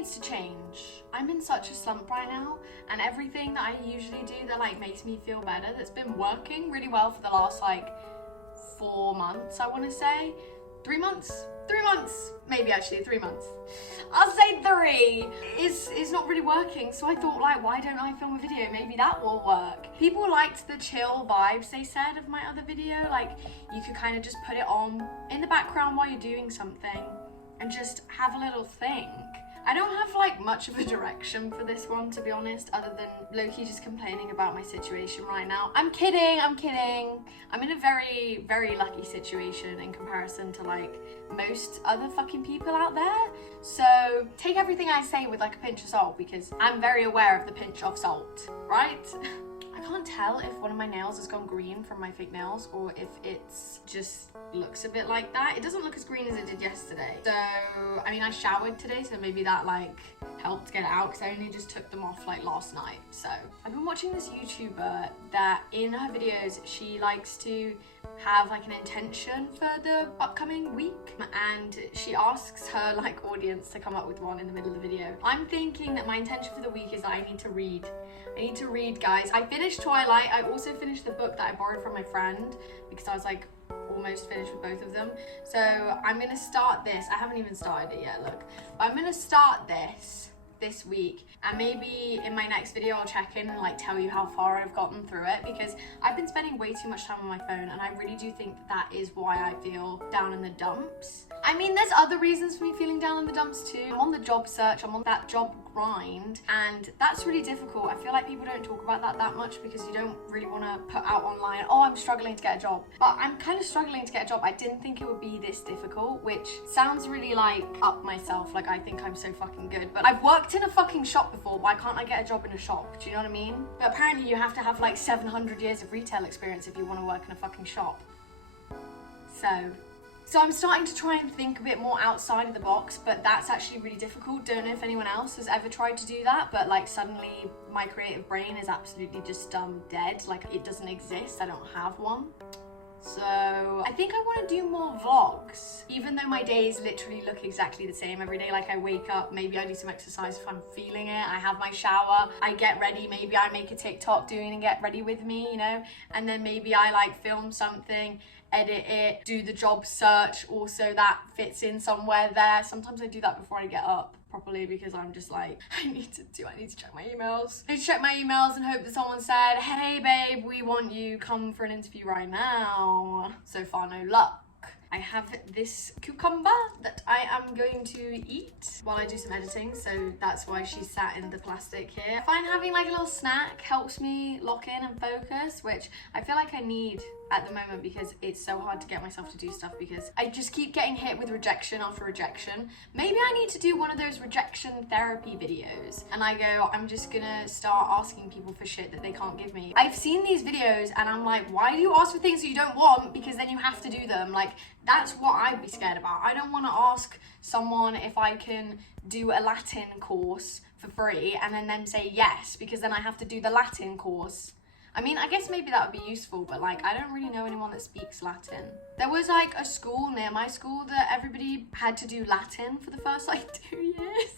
needs to change. I'm in such a slump right now, and everything that I usually do that like makes me feel better, that's been working really well for the last like 4 months, I want to say. 3 months? 3 months, maybe actually 3 months. I'll say 3 is not really working. So I thought, like, why don't I film a video? Maybe that will work. People liked the chill vibes, they said, of my other video. Like, you could kind of just put it on in the background while you're doing something and just have a little think. I don't have like much of a direction for this one, to be honest, other than low-key just complaining about my situation right now. I'm kidding. I'm in a very, very lucky situation in comparison to like most other fucking people out there. So take everything I say with like a pinch of salt, because I'm very aware of the pinch of salt, right? I can't tell if one of my nails has gone green from my fake nails or if it's just looks a bit like that. It doesn't look as green as it did yesterday. So, I mean, I showered today, so maybe that like helped get it out, because I only just took them off like last night. So I've been watching this YouTuber that in her videos, she likes to have like an intention for the upcoming week, and she asks her like audience to come up with one in the middle of the video. I'm thinking that my intention for the week is that I need to read. I need to read, guys. I finished Twilight. I also finished the book that I borrowed from my friend, because I was like almost finished with both of them. So I'm gonna start this. I haven't even started it yet, look. But I'm gonna start this week, and maybe in my next video I'll check in and like tell you how far I've gotten through it, because I've been spending way too much time on my phone, and I really do think that is why I feel down in the dumps. I mean, there's other reasons for me feeling down in the dumps too. I'm on the job search, I'm on that job grind, and that's really difficult. I feel like people don't talk about that much, because you don't really want to put out online, oh, I'm struggling to get a job. But I'm kind of struggling to get a job. I didn't think it would be this difficult, which sounds really like up myself, like I think I'm so fucking good. But I've worked in a fucking shop before. Why can't I get a job in a shop? Do you know what I mean? But apparently you have to have like 700 years of retail experience if you want to work in a fucking shop. So I'm starting to try and think a bit more outside of the box, but that's actually really difficult. Don't know if anyone else has ever tried to do that, but like suddenly my creative brain is absolutely just dead. Like it doesn't exist. I don't have one. So I think I want to do more vlogs, even though my days literally look exactly the same every day. Like I wake up, maybe I do some exercise if I'm feeling it, I have my shower, I get ready, maybe I make a TikTok doing and get ready with me, you know, and then maybe I like film something, edit it, do the job search, also that fits in somewhere there. Sometimes I do that before I get up properly, because I'm just like, I need to check my emails. I need to check my emails and hope that someone said, hey babe, we want you, come for an interview right now. So far, no luck. I have this cucumber that I am going to eat while I do some editing, so that's why she's sat in the plastic here. I find having like a little snack helps me lock in and focus, which I feel like I need at the moment, because it's so hard to get myself to do stuff, because I just keep getting hit with rejection after rejection. Maybe I need to do one of those rejection therapy videos, and I go, I'm just gonna start asking people for shit that they can't give me. I've seen these videos and I'm like, why do you ask for things that you don't want? Because then you have to do them. Like, that's what I'd be scared about. I don't want to ask someone if I can do a Latin course for free and then them say yes, because then I have to do the Latin course. I mean, I guess maybe that would be useful, but like, I don't really know anyone that speaks Latin. There was like a school near my school that everybody had to do Latin for the first like 2 years.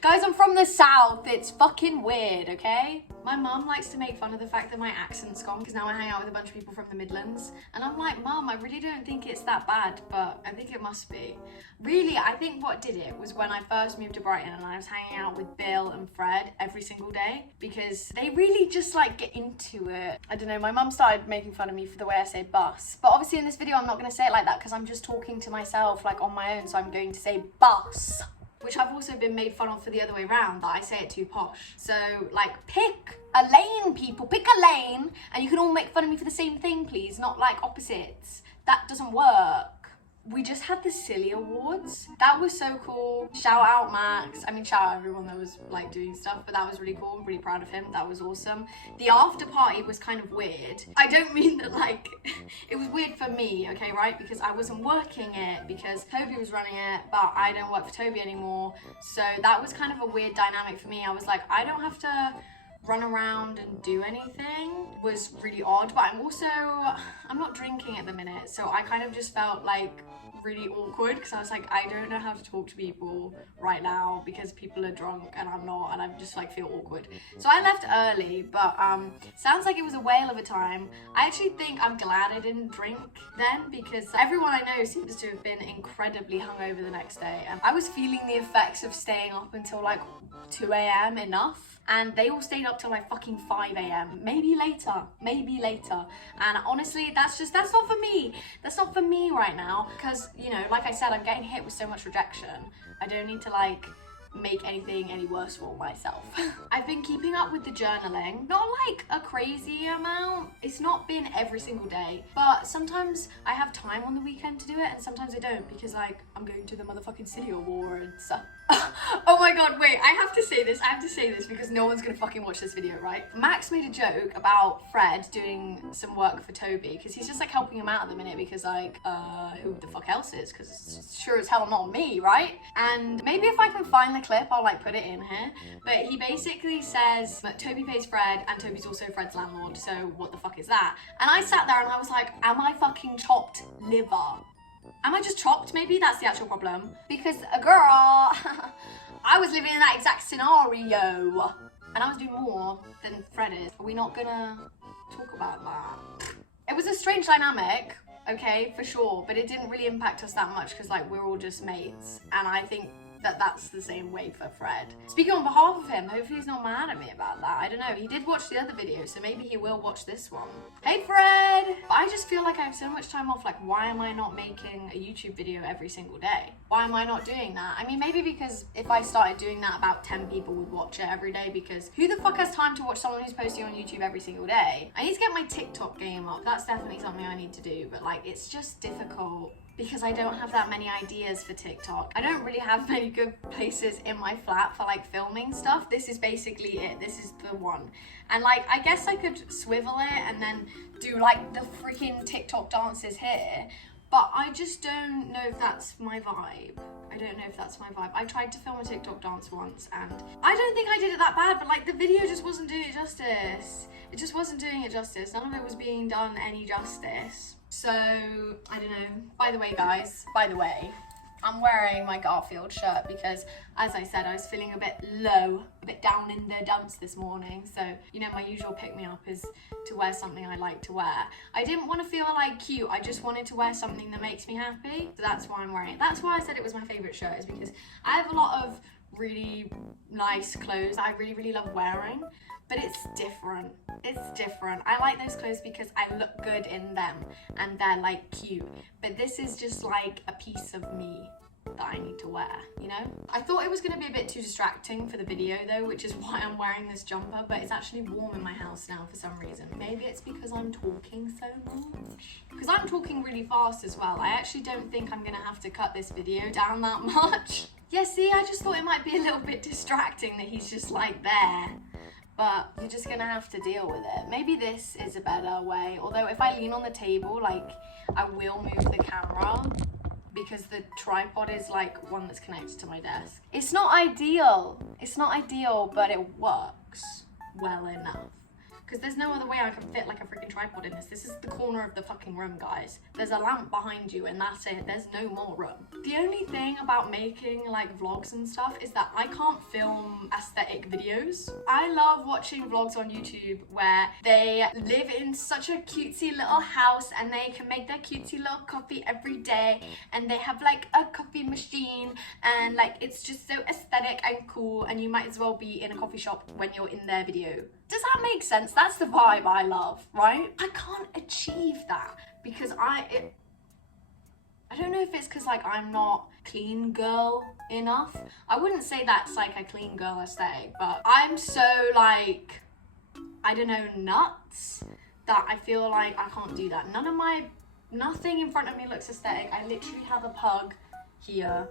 Guys, I'm from the south. It's fucking weird, okay? My mum likes to make fun of the fact that my accent's gone, because now I hang out with a bunch of people from the Midlands. And I'm like, Mum, I really don't think it's that bad, but I think it must be. Really, I think what did it was when I first moved to Brighton and I was hanging out with Bill and Fred every single day, because they really just like get into it. I don't know, my mum started making fun of me for the way I say bus. But obviously in this video, I'm not going to say it like that, because I'm just talking to myself like on my own. So I'm going to say bus, which I've also been made fun of for the other way around, that I say it too posh. So like, pick a lane, people, pick a lane, and you can all make fun of me for the same thing, please, not like opposites. That doesn't work. We just had the Silly Awards. That was so cool. Shout out Max. I mean, shout out everyone that was like doing stuff, but that was really cool. I'm really proud of him. That was awesome. The after party was kind of weird. I don't mean that like, it was weird for me, okay, right? Because I wasn't working it, because Toby was running it, but I don't work for Toby anymore. So that was kind of a weird dynamic for me. I was like, I don't have to run around and do anything. It was really odd, but I'm not drinking at the minute, so I kind of just felt like really awkward because I was like, I don't know how to talk to people right now because people are drunk and I'm not, and I just like feel awkward. So I left early, but sounds like it was a whale of a time. I actually think I'm glad I didn't drink then because everyone I know seems to have been incredibly hungover the next day. And I was feeling the effects of staying up until like 2 a.m. enough. And they all stayed up till like fucking 5 a.m. Maybe later. And honestly, that's not for me. That's not for me right now. Because, you know, like I said, I'm getting hit with so much rejection. I don't need to like make anything any worse for myself. I've been keeping up with the journaling, not like a crazy amount. It's not been every single day, but sometimes I have time on the weekend to do it and sometimes I don't because like I'm going to the motherfucking City Awards. Oh my god, wait, I have to say this because no one's gonna fucking watch this video, right? Max made a joke about Fred doing some work for Toby because he's just like helping him out at the minute because like, who the fuck else is? Because it's sure as hell not me, right? And maybe if I can find the clip, I'll like put it in here. But he basically says that Toby pays Fred and Toby's also Fred's landlord, so what the fuck is that? And I sat there and I was like, am I fucking chopped liver? Am I just chopped? Maybe that's the actual problem. Because a girl, I was living in that exact scenario. And I was doing more than Fred is. Are we not gonna talk about that? It was a strange dynamic, okay, for sure. But it didn't really impact us that much because like we're all just mates. And I think that that's the same way for Fred. Speaking on behalf of him, hopefully he's not mad at me about that. I don't know, he did watch the other video, so maybe he will watch this one. Hey Fred! But I just feel like I have so much time off, like why am I not making a YouTube video every single day? Why am I not doing that? I mean, maybe because if I started doing that, about 10 people would watch it every day because who the fuck has time to watch someone who's posting on YouTube every single day? I need to get my TikTok game up. That's definitely something I need to do, but like it's just difficult because I don't have that many ideas for TikTok. I don't really have many good places in my flat for like filming stuff. This is basically it. This is the one. And like, I guess I could swivel it and then do like the freaking TikTok dances here, but I just don't know if that's my vibe. I don't know if that's my vibe. I tried to film a TikTok dance once and I don't think I did it that bad, but like the video just wasn't doing it justice. It just wasn't doing it justice. None of it was being done any justice. So, I don't know. By the way, guys, I'm wearing my Garfield shirt because, as I said, I was feeling a bit low, a bit down in the dumps this morning. So, you know, my usual pick-me-up is to wear something I like to wear. I didn't want to feel like cute. I just wanted to wear something that makes me happy. So that's why I'm wearing it. That's why I said it was my favourite shirt, is because I have a lot of really nice clothes that I really, really love wearing. But it's different. I like those clothes because I look good in them and they're like cute. But this is just like a piece of me that I need to wear, you know? I thought it was gonna be a bit too distracting for the video though, which is why I'm wearing this jumper, but it's actually warm in my house now for some reason. Maybe it's because I'm talking so much. Because I'm talking really fast as well. I actually don't think I'm gonna have to cut this video down that much. Yeah, see, I just thought it might be a little bit distracting that he's just like there. But you're just gonna have to deal with it. Maybe this is a better way. Although if I lean on the table, like I will move the camera because the tripod is like one that's connected to my desk. It's not ideal, but it works well enough. Because there's no other way I can fit like a freaking tripod in this. This is the corner of the fucking room, guys. There's a lamp behind you and that's it. There's no more room. The only thing about making like vlogs and stuff is that I can't film aesthetic videos. I love watching vlogs on YouTube where they live in such a cutesy little house and they can make their cutesy little coffee every day and they have like a coffee machine and like it's just so aesthetic and cool and you might as well be in a coffee shop when you're in their video. Does that make sense? That's the vibe I love, right? I can't achieve that because I don't know if it's because like I'm not clean girl enough. I wouldn't say that's like a clean girl aesthetic, but I'm so like, I don't know, nuts that I feel like I can't do that. Nothing in front of me looks aesthetic. I literally have a pug here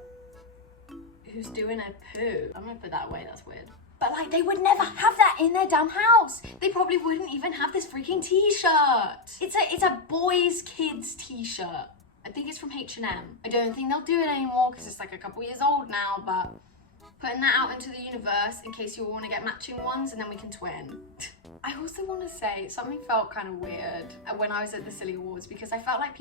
who's doing a poo. I'm gonna put that away, that's weird. But like they would never have that in their damn house. They probably wouldn't even have this freaking t-shirt. It's a boys kids t-shirt. I think it's from H&M. I don't think they'll do it anymore because it's like a couple years old now, but putting that out into the universe in case you all want to get matching ones and then we can twin. I also want to say something felt kind of weird when I was at the Silly Awards because I felt like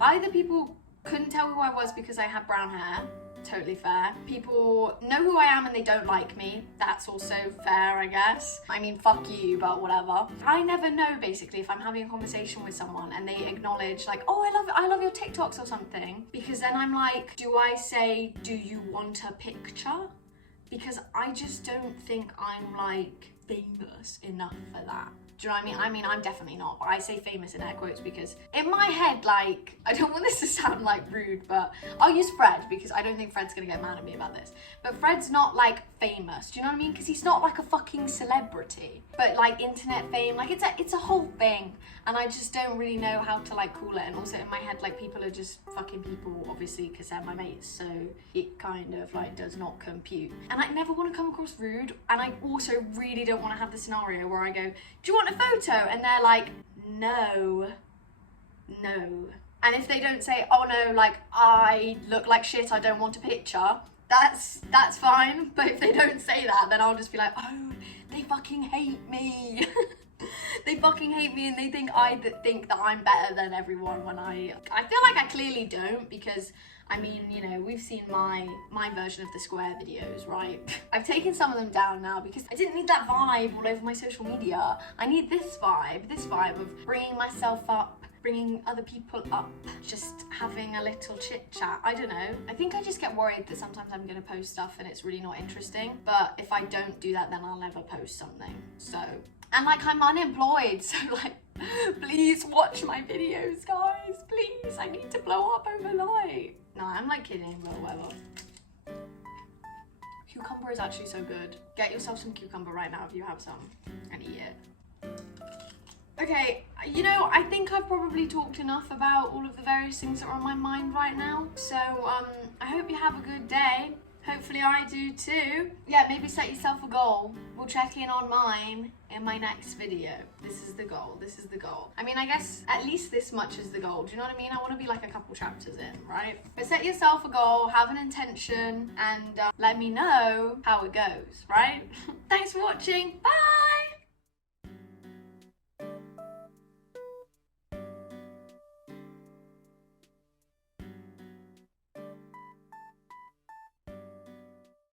either people Couldn't tell who I was because I had brown hair. Totally fair. People know who I am and they don't like me. That's also fair, I guess. I mean, fuck you, but whatever. I never know, basically, if I'm having a conversation with someone and they acknowledge, like, oh, I love your TikToks or something. Because then I'm like, do I say, do you want a picture? Because I just don't think I'm, like, famous enough for that. Do you know what I mean? I mean, I'm definitely not, but I say famous in air quotes because in my head, like, I don't want this to sound like rude, but I'll use Fred because I don't think Fred's gonna get mad at me about this. But Fred's not like famous, do you know what I mean? Because he's not like a fucking celebrity, but like internet fame, like it's a whole thing. And I just don't really know how to like call it. And also in my head, like people are just fucking people, obviously, because they're my mates. So it kind of like does not compute. And I never want to come across rude. And I also really don't want to have the scenario where I go, do you want a photo? And they're like, no. And if they don't say, oh no, like I look like shit, I don't want a picture, that's fine. But if they don't say that, then I'll just be like, oh, they fucking hate me. They fucking hate me and they think think that I'm better than everyone when I feel like I clearly don't, because I mean, you know, we've seen my version of the square videos, right? I've taken some of them down now because I didn't need that vibe all over my social media. I need this vibe of bringing myself up, bringing other people up, just having a little chit chat. I don't know. I think I just get worried that sometimes I'm gonna post stuff and it's really not interesting. But if I don't do that, then I'll never post something. So, and like I'm unemployed, so like, please watch my videos, guys. Please, I need to blow up overnight. No, I'm like kidding, but whatever. Cucumber is actually so good. Get yourself some cucumber right now if you have some and eat it. Okay, you know, I think I've probably talked enough about all of the various things that are on my mind right now. So, I hope you have a good day. Hopefully I do too. Yeah, maybe set yourself a goal. We'll check in on mine in my next video. This is the goal, this is the goal. I mean, I guess at least this much is the goal. Do you know what I mean? I want to be like a couple chapters in, right? But set yourself a goal, have an intention, and let me know how it goes, right? Thanks for watching, bye!